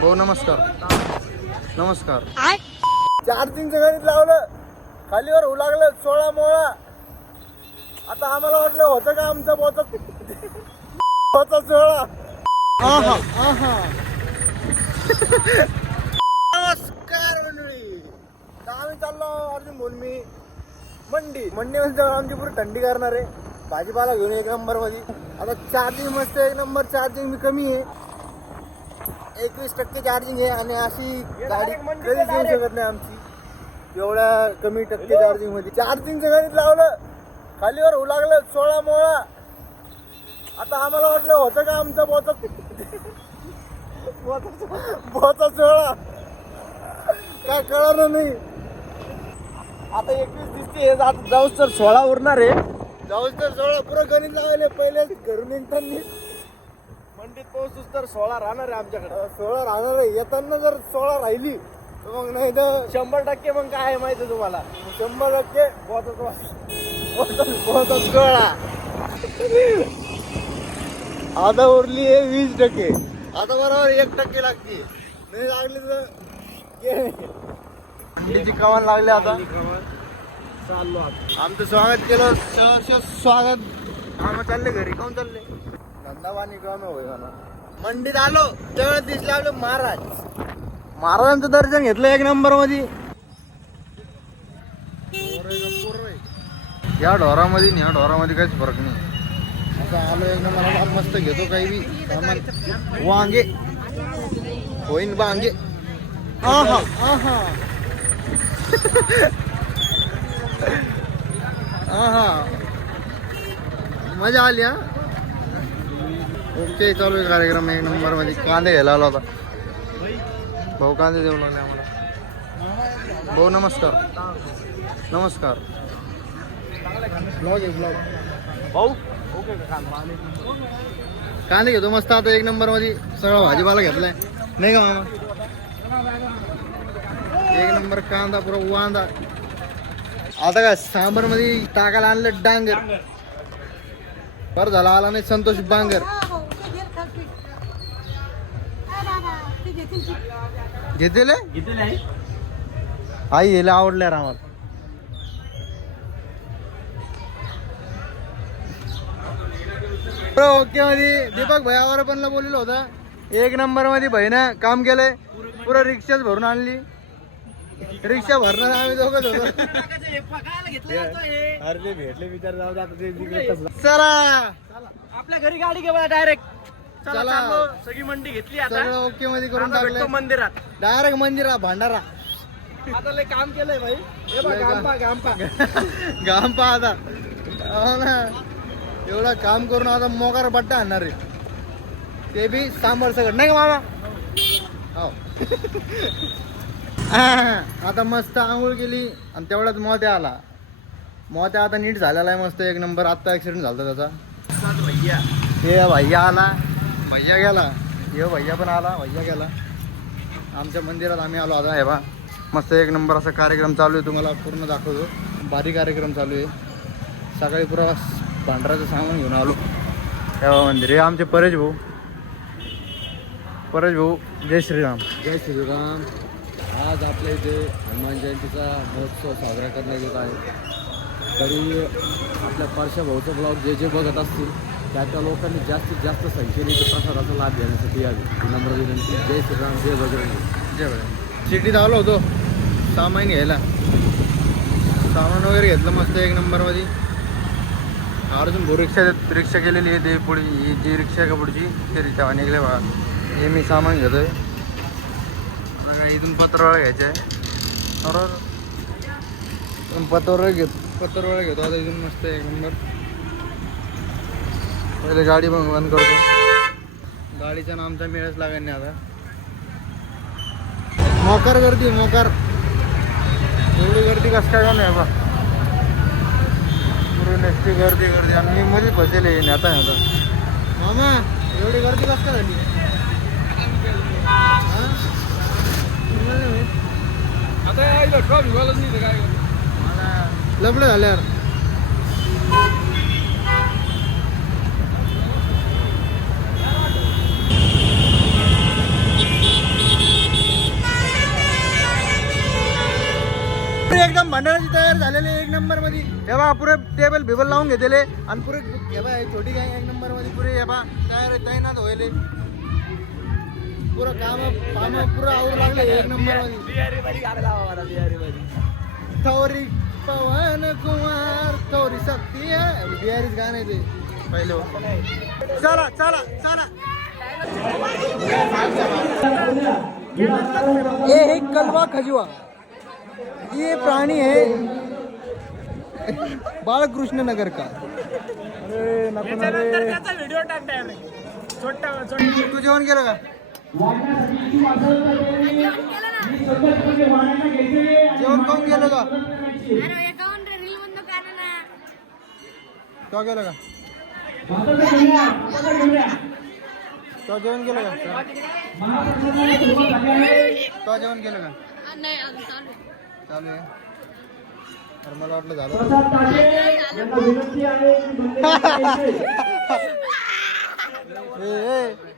भाऊ नमस्कार. नमस्कार. चार्जिंगचं गणित लावलं, खालीवर होऊ लागलं 16 मोळा. आता आम्हाला वाटलं होतं का आमचं पोचा 16. नमस्कार मंडळी, तर आम्ही चाललो अर्जुन बोल मी मंडी म्हणजे आमची पुरी थंडी करणार आहे. भाजीपाला घेऊन 1 नंबर मध्ये. आता चार्जिंग मस्त 1 नंबर, चार्जिंग मी कमी आहे, 21% चार्जिंग आहे. आणि अशी गाडी कधीच येऊ शकत नाही आमची एवढ्या कमी टक्के चार्जिंग मध्ये. चार्जिंगचं गणित लावलं, खालीवर होऊ लागलं 16 मोळा. आता आम्हाला वाटलं होतं का आमचं पोचा 16, काय कळणार नाही. आता 21 दिसते, जाऊच तर 16 उरणार आहे. जाऊच तर 16 पुरं गणित लावायला पहिले घरून निघताना मंडीत पोहोचूच तर 16 राहणार आहे आमच्याकडे. 16 राहणार आहे. येताना जर 16 राहिली तर मग नाही तर 100% मग काय आहे माहिती तुम्हाला, 100% पोहोचत 16. आता उरली आहे 20%. आता बरोबर 1% लागते, नाही लागली तर थंडीची कमान लागली. आता चाललो आमचं स्वागत केलं, स्वागत. आम्ही चालले घरी. कोण चालले? धंदावानी काम होय मला. मंडीत आलो त्यावेळेस दिसले आपले महाराज. महाराजांचं दर्शन घेतलं 1 नंबर मध्ये. या ढोरामध्ये आणि या ढोरामध्ये काहीच फरक नाही. आता आलो 1 नंबर मस्त घेतो काही बी सामान. वांगे होईन वांगे. मजा आली हा. ओके, चालू आहे कार्यक्रम 1 नंबर मध्ये. कांदे घ्यायला आला होता भाऊ, कांदे देऊ लागले आम्हाला. भाऊ नमस्कार. नमस्कार. ब्लॉग आहे ब्लॉग भाऊ कांदे घेतो मस्त आता 1 नंबर मध्ये. सगळा भाजीपाला घेतलाय नाही का मामा? 1 नंबर कांदा पुरा वांदा. आता काय सांबर मध्ये टाकायला आणलं डांगर. बरं झाला आला नाही संतोष बांगर. घेतले आई याला आवडल्या आम्हाला. ओके मध्ये दीपक भैयावर पण बोललेलं होतं. 1 नंबर मध्ये भाईनं काम केलंय. पुरं रिक्षाच भरून आणली. रिक्षा भरणार आम्ही दोघंच होतो. अरे भेटले विचार जाऊ दे आता. चला आपल्या घरी गाडी घेऊया डायरेक्ट. चला. सगळी मंडी घेतली सगळं ओके मध्ये करून टाकलं. मंदिरात डायरेक्ट मंदिरात भांडारा. आता लय काम केलंय भाई. हे बघ गांपा घाम पहा आता. हो ना, एवढं काम करून आता मोकार बट्टा आणणार आहे, ते बी सांबर सगळं नाही का मामा? हो. आता मस्त आंघोळ केली आणि तेवढ्यात मोत्या आला. मोत्या आता नीट झालेला आहे मस्त 1 नंबर. आत्ता ॲक्सिडेंट झाला त्याचा. हे भैया आला, भैया गेला. हे भैया पण आला, भैया गेला. आमच्या मंदिरात आम्ही आलो आता. हे बा मस्त 1 नंबर असा कार्यक्रम चालू आहे. तुम्हाला पूर्ण दाखवतो. भारी कार्यक्रम चालू आहे. सकाळी पुरा भांडराचं सामान घेऊन आलो. तेव्हा मंदिर हे आमचे परेश भाऊ. परेश भाऊ जय श्रीराम. जय श्रीराम. आज आपल्या इथे हनुमान जयंतीचा महोत्सव साजरा करण्यात येत आहे. तरी आपल्या परशा भाऊचा ब्लॉग जे बघत असतील त्या लोकांनी जास्तीत जास्त संख्येने प्रसादाचा लाभ घेण्यासाठी यावे. नम्र विनंती. जय श्रीराम, जय बजरंगी. जय बजरंगी. सिटीत आलो होतो सामान घ्यायला. सामान वगैरे घेतलं मस्त 1 नंबरमध्ये. अजून भाऊ रिक्षा केलेली आहे. ते पुढे ही जी रिक्षा आहे का पुढची ते रिक्षा निघले बघा. हे मी सामान घेतोय. इथून पत्रवळा घ्यायचे आहे. बरोबर, पत्रवळा घेतो आता इथून मस्त 1 नंबर. पहिले गाडी पण बंद करतो. गाडीचा नामचा मेळच लागेल नाही आता. मोकार गर्दी, मोकार. एवढी गर्दी कसं काय नाही बा. पूर्ण नसती गर्दी आणि मी मध्ये बसेल आहे आता. मामा एवढी गर्दी कसं काय झाली? लफडं झाल्यावर पुरे एकदम भंडाराची तयार झालेले एक नंबर मध्ये. हे बा पुरे टेबल बिबल लावून घेतले आणि पुरे हे बा छोटी काय एक नंबर मध्ये पुरे हे बा तयार तैनात व्हायले. पुरं काम पुरं आवरू लागले एक नंबर मध्ये. थोरी पवन कुमार थोरी शक्ती आहे बिहारीच गाणं आहे ते पहिले. चला चला चला. ये है कलवा खजुआ. ये प्राणी है बाळकृष्ण नगर का. अरे नको ना रे. व्हिडिओ टाकताय छोटा तू जेवण केलं का? जेवण खाऊन गेलं का? तो गेलं का? तो जेवण केलं का? तो जेवण केलं का? चालू आहे. तर मला वाटलं झालं. ए